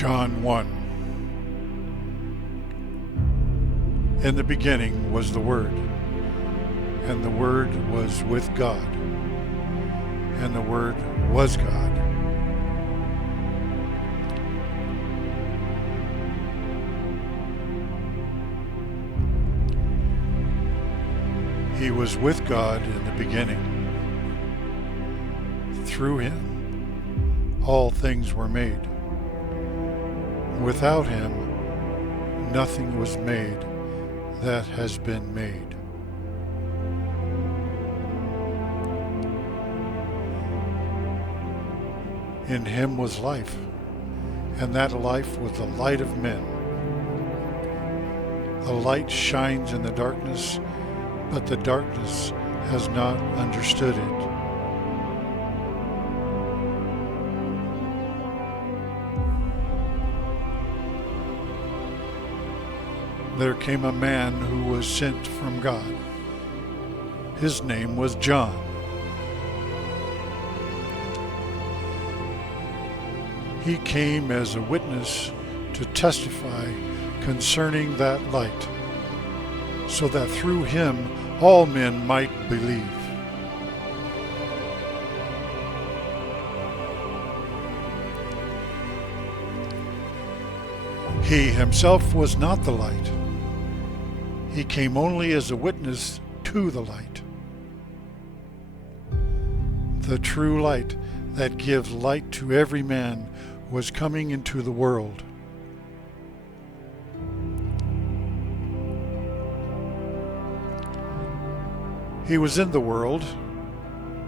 John 1. In the beginning was the Word, and the Word was with God, and the Word was God. He was with God in the beginning. Through him, all things were made. Without him, nothing was made that has been made. In him was life, and that life was the light of men. The light shines in the darkness, but the darkness has not understood it. There came a man who was sent from God. His name was John. He came as a witness to testify concerning that light, so that through him all men might believe. He himself was not the light. He came only as a witness to the light. The true light that gives light to every man was coming into the world. He was in the world,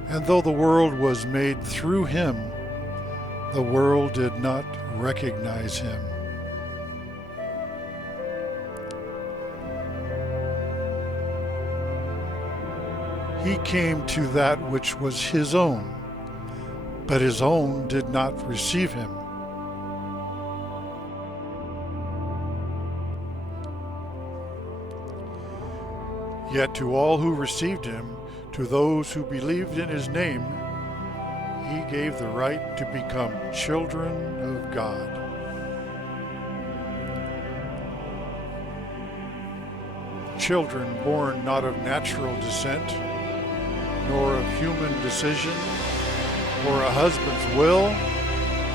and though the world was made through him, the world did not recognize him. He came to that which was his own, but his own did not receive him. Yet to all who received him, to those who believed in his name, he gave the right to become children of God. Children born not of natural descent, nor of human decision, or a husband's will,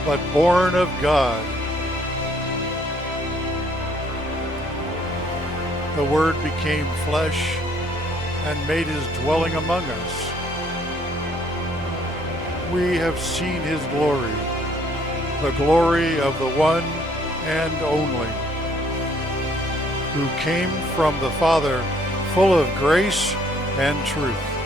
but born of God. The Word became flesh and made his dwelling among us. We have seen his glory, the glory of the one and only, who came from the Father, full of grace and truth.